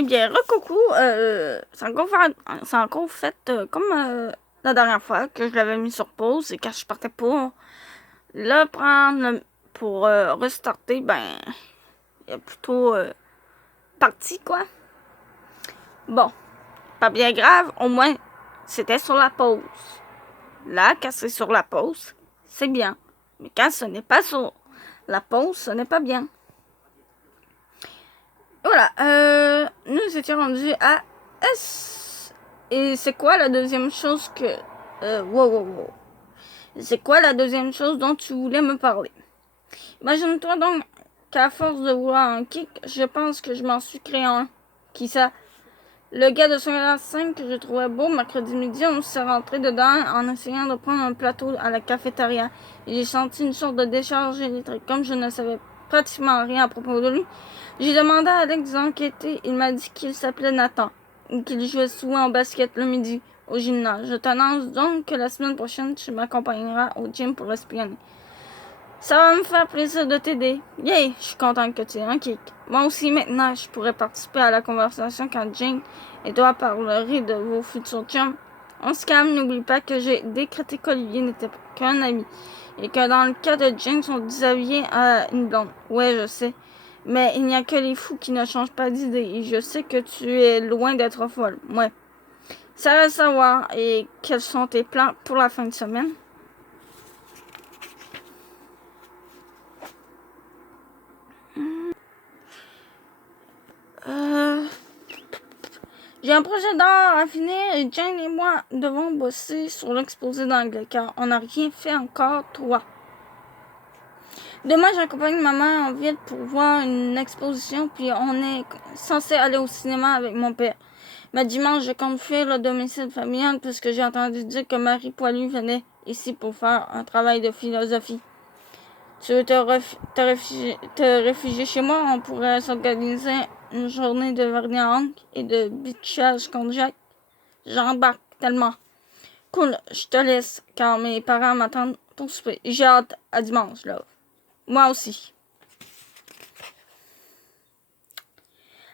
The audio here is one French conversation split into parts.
Eh bien, recoucou, c'est encore fait comme la dernière fois que je l'avais mis sur pause et quand je partais pour le prendre pour restarter, ben, il est plutôt parti, quoi. Bon, pas bien grave, au moins, c'était sur la pause. Là, quand c'est sur la pause, c'est bien. Mais quand ce n'est pas sur la pause, ce n'est pas bien. Voilà, nous étions rendus à S. Et c'est quoi la deuxième chose que... wow. C'est quoi la deuxième chose dont tu voulais me parler? Imagine-toi donc qu'à force de vouloir un kick, je pense que je m'en suis créé un. Qui ça? Le gars de secondaire 5 que je trouvais beau, mercredi midi, on s'est rentré dedans en essayant de prendre un plateau à la cafétéria. Et j'ai senti une sorte de décharge électrique. Comme je ne savais pratiquement rien à propos de lui, j'ai demandé à Alex d'enquêter. Il m'a dit qu'il s'appelait Nathan et qu'il jouait souvent au basket le midi au gymnase. Je t'annonce donc que la semaine prochaine, tu m'accompagneras au gym pour l'espionner. Ça va me faire plaisir de t'aider. Yay, je suis contente que tu aies un kick. Moi aussi, maintenant, je pourrais participer à la conversation quand Jane et toi parlerez de vos futurs chums. On se calme, n'oublie pas que j'ai décrété qu'Olivier n'était qu'un ami. Et que dans le cas de Jane, son déshabillé à une blonde. Ouais, je sais. Mais il n'y a que les fous qui ne changent pas d'idée. Et je sais que tu es loin d'être folle. Ouais. Ça va savoir. Et quels sont tes plans pour la fin de semaine? J'ai un projet d'art à finir et Jane et moi devons bosser sur l'exposé d'anglais car on n'a rien fait encore, toi. Demain, j'accompagne ma mère en ville pour voir une exposition puis on est censé aller au cinéma avec mon père. Mais dimanche, je compte fuir le domicile familial puisque j'ai entendu dire que Marie Poilu venait ici pour faire un travail de philosophie. Tu veux te réfugier chez moi? On pourrait s'organiser une journée de vernis à ongles et de bitchage contre Jack. J'embarque tellement. Cool, je te laisse car mes parents m'attendent pour souper. J'ai hâte à dimanche, love. Moi aussi.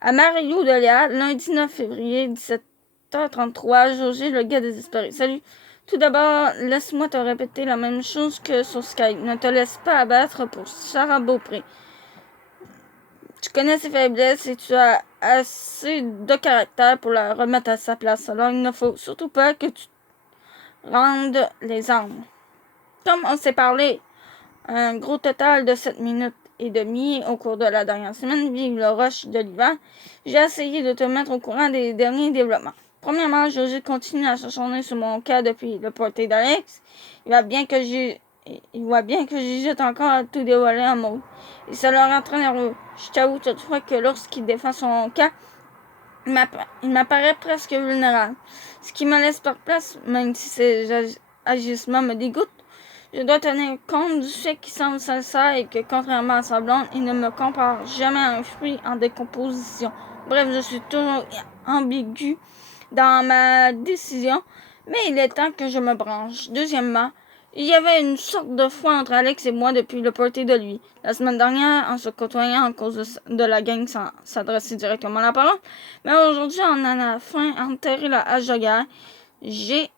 À Mario de Léa, lundi 9 février, 17h33, José, le gars désespéré. Salut. Tout d'abord, laisse-moi te répéter la même chose que sur Skype. Ne te laisse pas abattre pour Sarah Beaupré. Tu connais ses faiblesses et tu as assez de caractère pour la remettre à sa place. Alors, il ne faut surtout pas que tu rendes les armes. Comme on s'est parlé un gros total de 7 minutes et demie au cours de la dernière semaine, vive le rush de l'hiver, j'ai essayé de te mettre au courant des derniers développements. Premièrement, José continue à s'acharner sur mon cas depuis le party d'Alex. Il voit bien que j'hésite encore à tout dévoiler en mode. Et ça le rend très nerveux. Je t'avoue toutefois que lorsqu'il défend son cas, il m'apparaît presque vulnérable. Ce qui me laisse par place, même si ces agissements me dégoûtent, je dois tenir compte du fait qu'il semble sincère et que, contrairement à sa blonde, il ne me compare jamais à un fruit en décomposition. Bref, je suis toujours ambigu dans ma décision, mais il est temps que je me branche. Deuxièmement, il y avait une sorte de foi entre Alex et moi depuis le party de lui. La semaine dernière, en se côtoyant en cause de la gang sans s'adresser directement à la parole, mais aujourd'hui, on en a enfin enterré la hache de guerre. J'ai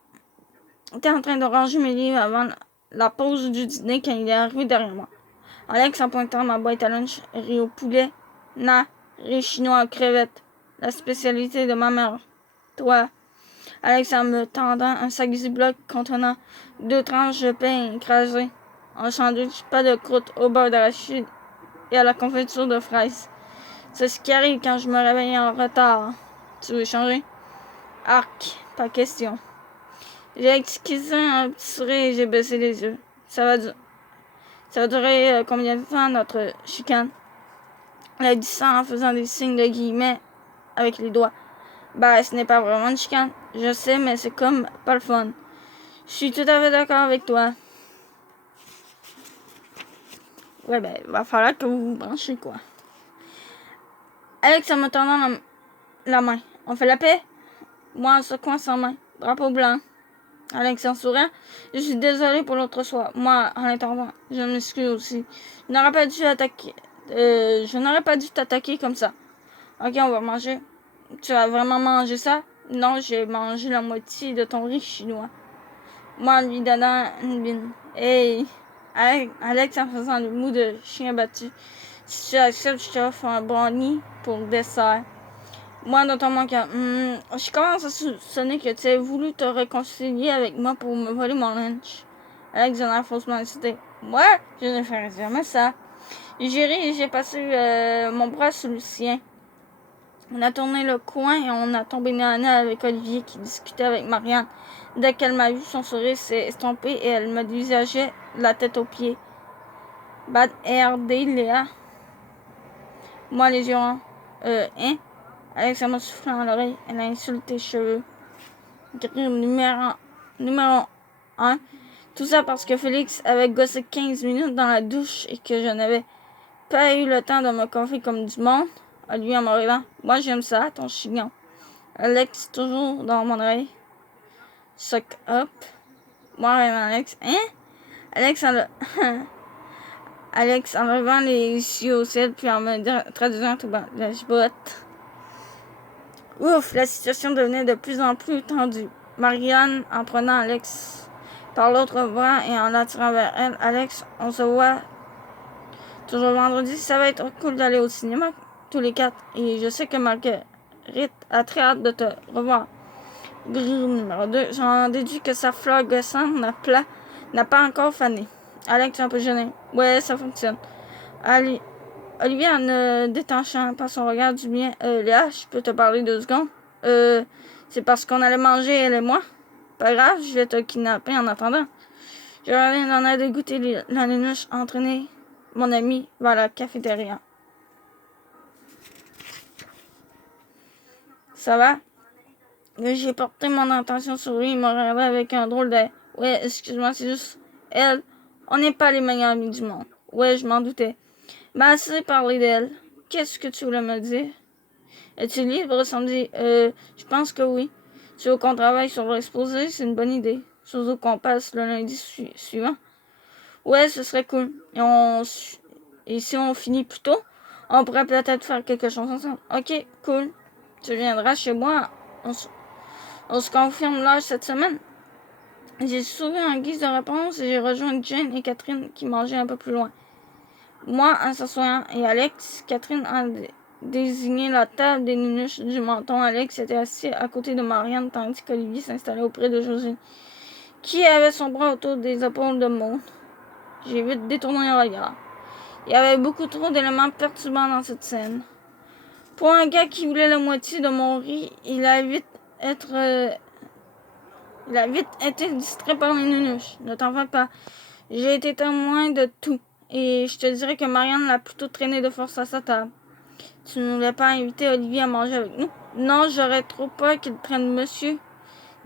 été en train de ranger mes livres avant la pause du dîner quand il est arrivé derrière moi. Alex, en pointant ma boîte à lunch, riz au poulet, riz chinois aux crevettes, la spécialité de ma mère. Toi, Alex, en me tendant un sac Ziploc contenant 2 tranches de pain écrasé, un sandwich, pas de croûte au beurre d'arachide et à la confiture de fraises. C'est ce qui arrive quand je me réveille en retard. Tu veux changer? Arc, pas question. J'ai esquissé un petit sourire et j'ai baissé les yeux. Ça va durer combien de temps notre chicane? Elle a dit ça en faisant des signes de guillemets avec les doigts. Bah, ce n'est pas vraiment une chicane. Je sais, mais c'est comme pas le fun. Je suis tout à fait d'accord avec toi. Ouais, ben, va falloir que vous vous branchez, quoi. Alex en me tendant la main. On fait la paix? Moi en secouant sa main. Drapeau blanc. Alex en souriant. Je suis désolée pour l'autre soir. Moi, en l'interrompant, je m'excuse aussi. Je n'aurais pas dû t'attaquer comme ça. Ok, on va manger. Tu as vraiment mangé ça? Non, j'ai mangé la moitié de ton riz chinois. Moi, en lui donnant une bine. Hey! Alex en faisant le mou de chien battu. Si tu acceptes, je t'offre un brownie pour le dessert. Moi, dans ton manquant, je commence à soupçonner que tu as voulu te réconcilier avec moi pour me voler mon lunch. Alex en a faussement incité. Moi, je ne ferai jamais ça. J'ai ri et j'ai passé mon bras sous le sien. On a tourné le coin et on a tombé nez à nez avec Olivier qui discutait avec Marianne. Dès qu'elle m'a vu, son sourire s'est estompé et elle me dévisageait la tête aux pieds. Bad RD, Léa. Moi, les yeux ronds. Hein? Alex m'a soufflé dans l'oreille. Elle a insulté les cheveux. Crime numéro 1. Tout ça parce que Félix avait gossé 15 minutes dans la douche et que je n'avais pas eu le temps de me coiffer comme du monde. À lui en me regardant. Moi, j'aime ça, ton chignon. Alex, toujours dans mon oreille. Suck up. Moi, Alex. Hein? Alex en, Alex en levant les yeux au ciel puis en me traduisant tout bas. Je botte. Ouf, la situation devenait de plus en plus tendue. Marianne, en prenant Alex par l'autre bras et en l'attirant vers elle. Alex, on se voit toujours vendredi. Ça va être cool d'aller au cinéma, tous les 4. Et je sais que Marguerite a très hâte de te revoir. Numéro 2. J'en déduis que sa fleur gossante n'a pas encore fané. Alex est un peu gêné. Ouais, ça fonctionne. Allez. Olivier, en ne détachant pas son regard du mien, Léa, je peux te parler 2 secondes? C'est parce qu'on allait manger, elle et moi. Pas grave, je vais te kidnapper en attendant. Je reviens en aide de goûter la nunuche, entraîner mon ami vers la cafétéria. Ça va? J'ai porté mon attention sur lui, il m'a regardé avec un drôle d'air. Ouais, excuse-moi, c'est juste elle. On n'est pas les meilleurs amis du monde. Ouais, je m'en doutais. Mais assez parlé d'elle. Qu'est-ce que tu voulais me dire? Es-tu libre samedi? Je pense que oui. Tu veux qu'on travaille sur l'exposé? C'est une bonne idée. Surtout qu'on passe le lundi suivant. Ouais, ce serait cool. Et si on finit plus tôt, on pourrait peut-être faire quelque chose ensemble. Ok, cool. Tu viendras chez moi. On se confirme l'âge cette semaine. J'ai souri en guise de réponse et j'ai rejoint Jane et Catherine qui mangeaient un peu plus loin. Moi, en s'assoyant, et Alex, Catherine a désigné la table des nunuches du menton. Alex était assis à côté de Marianne, tandis qu'Olivier s'installait auprès de José, qui avait son bras autour des épaules de Maud. J'ai vite détourné le regard. Il y avait beaucoup trop d'éléments perturbants dans cette scène. Pour un gars qui voulait la moitié de mon riz, il a vite été distrait par les nunuches. Ne t'en fais pas. J'ai été témoin de tout. Et je te dirais que Marianne l'a plutôt traîné de force à sa table. Tu ne voulais pas inviter Olivier à manger avec nous? Non, j'aurais trop peur qu'il traîne monsieur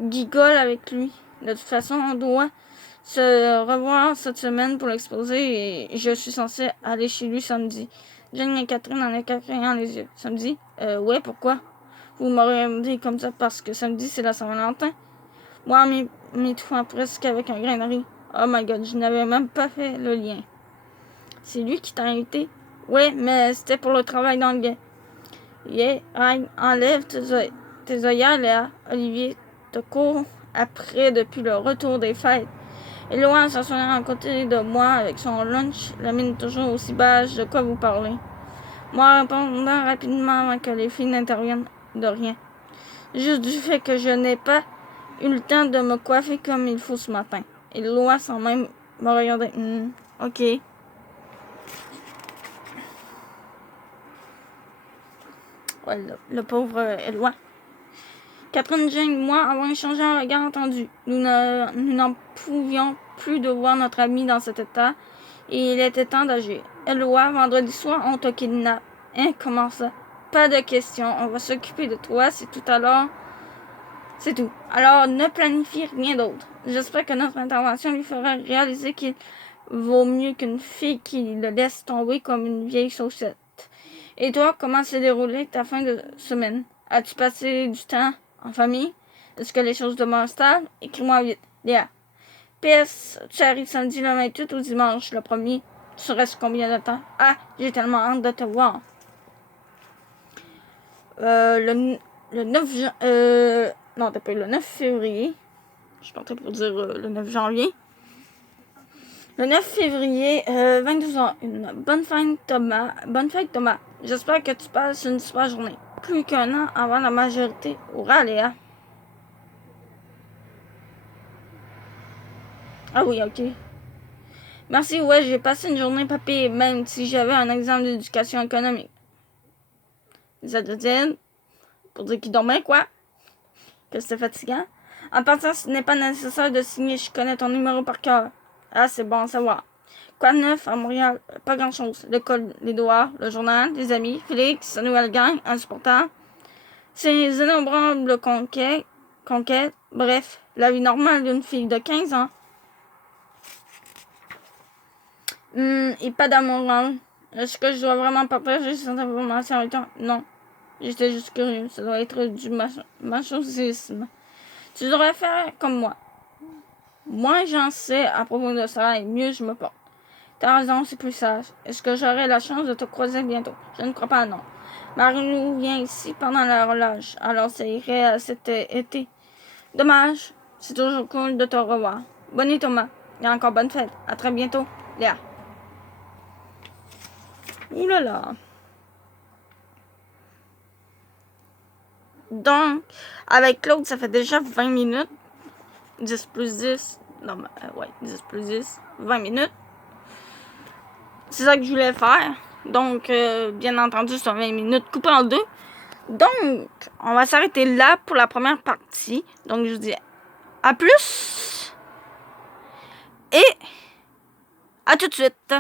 Gigole avec lui. De toute façon, on doit se revoir cette semaine pour l'exposer et je suis censée aller chez lui samedi. Jane et Catherine en écarquillant les yeux. Samedi? Ouais, pourquoi? Vous m'aurez dit comme ça parce que samedi, c'est la Saint-Valentin. Moi, mes toits presque avec un grain de riz. Oh my god, je n'avais même pas fait le lien. C'est lui qui t'a invité? Ouais, mais c'était pour le travail d'anglais. Yeah, enlève tes œillères, Léa. Olivier te court après depuis le retour des fêtes. Et loin, s'assoyant à côté de moi avec son lunch, la mine toujours aussi basse, de quoi vous parlez? Moi, répondant rapidement avant que les filles n'interviennent de rien. Juste du fait que je n'ai pas eu le temps de me coiffer comme il faut ce matin. Et loin, sans même me regarder. Ok. Ouais, le pauvre Éloi. Catherine, Jane et moi avons échangé un regard entendu. Nous n'en pouvions plus de voir notre ami dans cet état, et il était temps d'agir. Éloi, vendredi soir, on te kidnappe. Hein, comment ça? Pas de question, on va s'occuper de toi, c'est tout alors. C'est tout. Alors, ne planifie rien d'autre. J'espère que notre intervention lui fera réaliser qu'il vaut mieux qu'une fille qui le laisse tomber comme une vieille saucette. Et toi, comment s'est déroulée ta fin de semaine? As-tu passé du temps en famille? Est-ce que les choses demeurent stables? Écris-moi vite. Léa. PS, tu arrives samedi le 28 ou dimanche le 1er? Tu restes combien de temps? Ah, j'ai tellement hâte de te voir. le 9 non, t'as pas eu le 9 février. Je suis pas en train pour dire le 9 janvier. Le 9 février, 22h01. Bonne fête, Thomas. Bonne fête, Thomas. J'espère que tu passes une super journée. Plus qu'un an avant la majorité. Hurrah, Léa. Ah oui, ok. Merci, ouais, j'ai passé une journée papy, même si j'avais un examen d'éducation économique. ZZ, pour dire qu'il dormait, quoi. Que c'était fatigant. En passant, ce n'est pas nécessaire de signer, je connais ton numéro par cœur. Ah, c'est bon à savoir. Quoi de neuf à Montréal? Pas grand-chose. L'école, les devoirs, le journal, les amis, Félix, sa nouvelle gang, insupportable. Ses innombrables conquêtes, bref, la vie normale d'une fille de 15 ans. Et pas d'amour. Est-ce que je dois vraiment partager cette information avec toi? Non. J'étais juste curieux. Ça doit être du machisme. Tu devrais faire comme moi. Moins j'en sais à propos de ça, et mieux je me porte. T'as raison, c'est plus sage. Est-ce que j'aurai la chance de te croiser bientôt? Je ne crois pas, non. Marie-Lou vient ici pendant la relâche, alors ça irait à cet été. Dommage. C'est toujours cool de te revoir. Bonne nuit, Thomas. Et encore bonne fête. À très bientôt, Léa. Ouh là là. Donc, avec Claude, ça fait déjà 20 minutes. 10 plus 10. Non, mais, ouais, 10 plus 10. 20 minutes. C'est ça que je voulais faire. Donc, bien entendu, c'est 20 minutes coupé en deux. Donc, on va s'arrêter là pour la première partie. Donc, je vous dis à plus. Et à tout de suite.